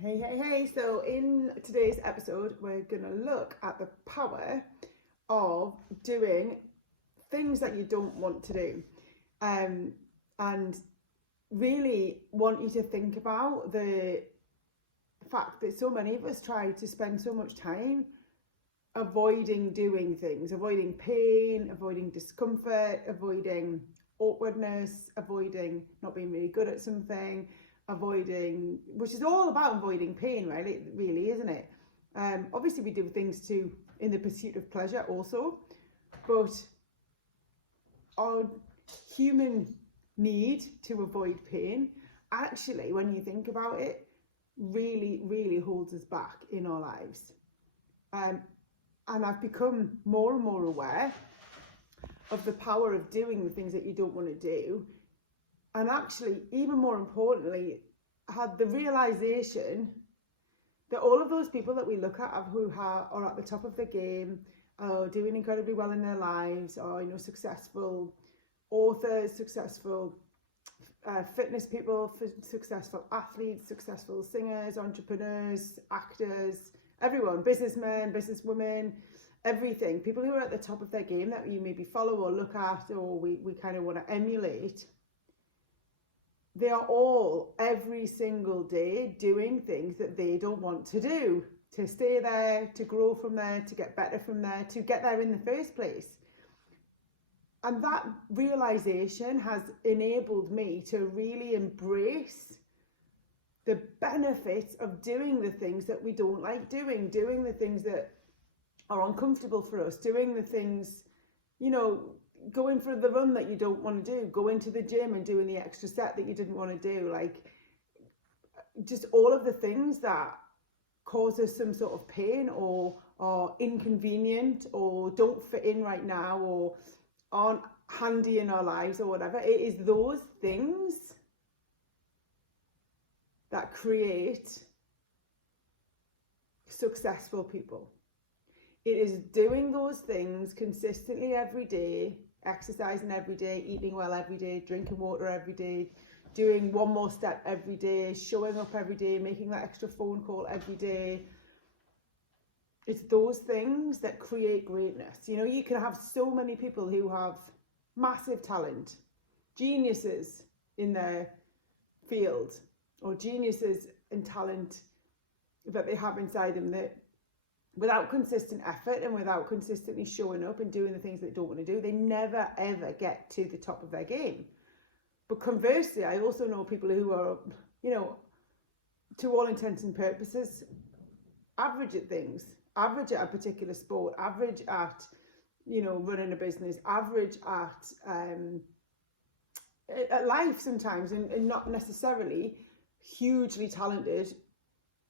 Hey. So in today's episode, we're going to look at the power of doing things that you don't want to do. And really want you to think about the fact that so many of us try to spend so much time avoiding doing things, avoiding pain, avoiding discomfort, avoiding awkwardness, avoiding not being really good at something, avoiding, which is all about avoiding pain, right? Really, isn't it? Obviously, we do things in the pursuit of pleasure also, but our human need to avoid pain, actually, when you think about it, really holds us back in our lives. And I've become more and more aware of the power of doing the things that you don't want to do. And actually, even more importantly, had the realization that all of those people that we look at who are at the top of the game, are doing incredibly well in their lives, are successful authors, successful fitness people, successful athletes, successful singers, entrepreneurs, actors, everyone, businessmen, businesswomen, everything. People who are at the top of their game that you maybe follow or look at, or we kind of want to emulate. They are all every single day doing things that they don't want to do, to stay there, to grow from there, to get better from there, to get there in the first place. And that realization has enabled me to really embrace the benefits of doing the things that we don't like doing the things that are uncomfortable for us, doing the things, going for the run that you don't want to do, going to the gym and doing the extra set that you didn't want to do, like just all of the things that cause us some sort of pain or are inconvenient or don't fit in right now or aren't handy in our lives or whatever. It is those things that create successful people. It is doing those things consistently every day, exercising every day, eating well every day, drinking water every day, doing one more step every day, showing up every day, making that extra phone call every day. It's those things that create greatness. You can have so many people who have massive talent, geniuses in their field, or geniuses and talent that they have inside them, that without consistent effort and without consistently showing up and doing the things they don't want to do, they never ever get to the top of their game. But conversely, I also know people who are, to all intents and purposes, average at things, average at a particular sport, average at, running a business, average at life sometimes, and not necessarily hugely talented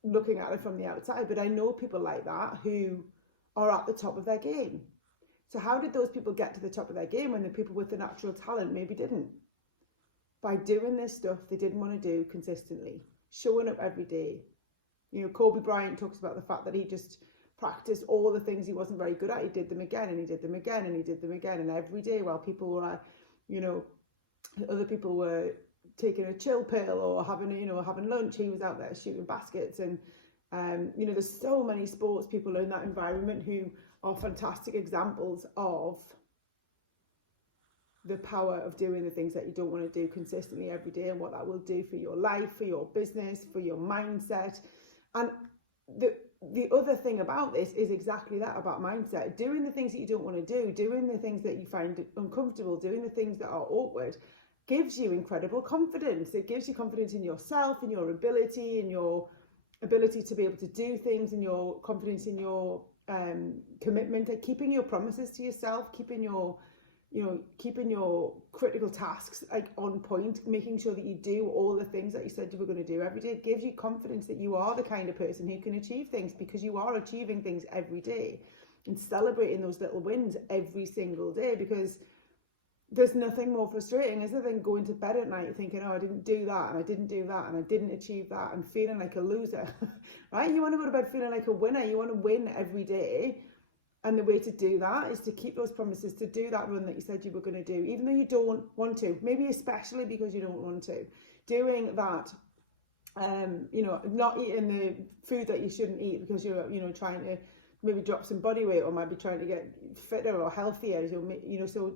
looking at it from the outside. But I know people like that who are at the top of their game. So how did those people get to the top of their game when the people with the natural talent maybe didn't? By doing this stuff they didn't want to do consistently, showing up every day. Kobe Bryant talks about the fact that he just practiced all the things he wasn't very good at. He did them again and he did them again and he did them again, and every day while people were, other people were taking a chill pill or having lunch, he was out there shooting baskets. And there's so many sports people in that environment who are fantastic examples of the power of doing the things that you don't want to do consistently every day, and what that will do for your life, for your business, for your mindset. And the other thing about this is exactly that, about mindset. Doing the things that you don't want to do, doing the things that you find uncomfortable, doing the things that are awkward, gives you incredible confidence. It gives you confidence in yourself, in your ability, in your ability to be able to do things, and your confidence in your commitment, and keeping your promises to yourself, keeping your critical tasks on point, making sure that you do all the things that you said you were going to do every day. It gives you confidence that you are the kind of person who can achieve things, because you are achieving things every day, and celebrating those little wins every single day. Because there's nothing more frustrating, is there, than going to bed at night thinking, oh, I didn't do that, and I didn't do that, and I didn't achieve that, and feeling like a loser, right? You want to go to bed feeling like a winner. You want to win every day. And the way to do that is to keep those promises, to do that run that you said you were going to do, even though you don't want to, maybe especially because you don't want to. Doing that You know, not eating the food that you shouldn't eat because you're, you know, trying to maybe drop some body weight, or might be trying to get fitter or healthier. You know, so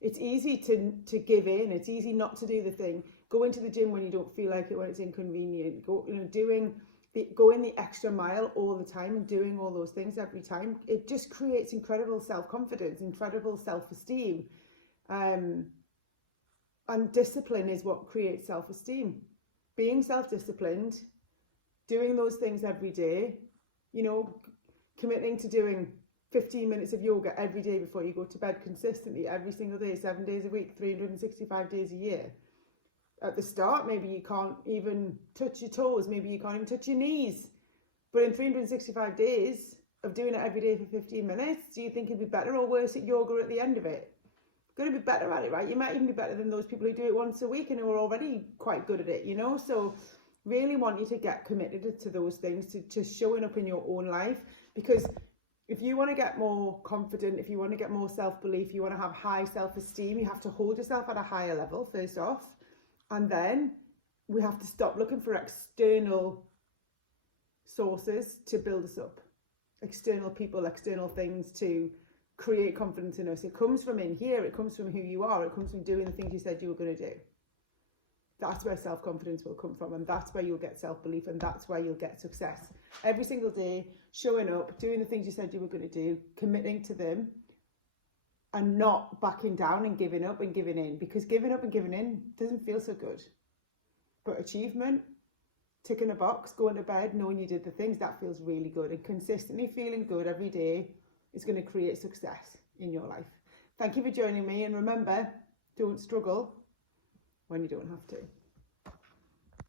it's easy to give in. It's easy not to do the thing. Go into the gym when you don't feel like it, when it's inconvenient. Go, you know, going the extra mile all the time and doing all those things every time. It just creates incredible self-confidence, incredible self-esteem. And discipline is what creates self-esteem. Being self-disciplined, doing those things every day, you know, committing to doing 15 minutes of yoga every day before you go to bed consistently, every single day, 7 days a week, 365 days a year. At the start, maybe you can't even touch your toes, maybe you can't even touch your knees. But in 365 days of doing it every day for 15 minutes, do you think it'd be better or worse at yoga at the end of it? Going to be better at it, right? You might even be better than those people who do it once a week and who are already quite good at it, you know? So really want you to get committed to those things, to showing up in your own life, because if you want to get more confident, if you want to get more self-belief, you want to have high self-esteem, you have to hold yourself at a higher level first off, and then we have to stop looking for external sources to build us up, external people, external things to create confidence in us. It comes from in here. It comes from who you are. It comes from doing the things you said you were going to do. That's where self-confidence will come from, and that's where you'll get self-belief, and that's where you'll get success. Every single day, showing up, doing the things you said you were going to do, committing to them, and not backing down and giving up and giving in, because giving up and giving in doesn't feel so good. But achievement, ticking a box, going to bed, knowing you did the things, that feels really good. And consistently feeling good every day is going to create success in your life. Thank you for joining me, and remember, don't struggle when you don't have to.